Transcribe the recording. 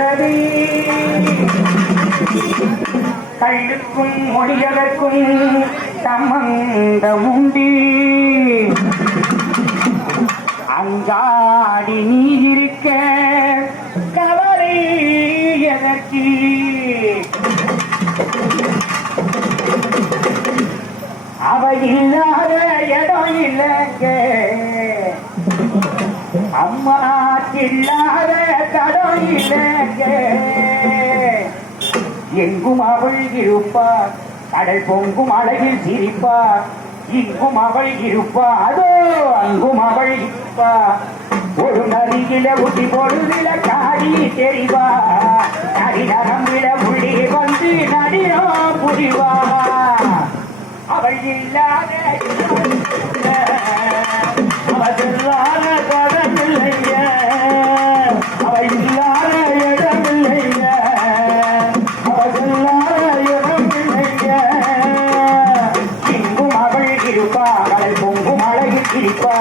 வந்தது கல்லுக்கும் மொழியதற்கும் சம்பந்தமுண்டி அங்காடி நீ இருக்க கவலை எதற்கு அவ இல்லாத இடம் இல்லைங்க அம்மா இல்லாத கடம் இல்லைங்க எங்கும் அவள் இருப்பார் கடல் பொங்கும் அழகில் சிரிப்பார் இங்கும் அவள் இருப்பார் அதோ அங்கும் அவள் இருப்பார் ஒரு நதியில உட்டி பொழுதில காடி தெரிவா நடி நரம்பில உள்ளே வந்து நடினோ புரிவா அவள் இல்லாத அவசல்லாத கடன் இல்லைங்க அவள் இல்லாத இடம் இல்லைங்க அவசல்லாத இடம் இல்லைங்க இங்கும் அவள் இருப்பா அவள் பொங்கும் அழகில் இருப்பா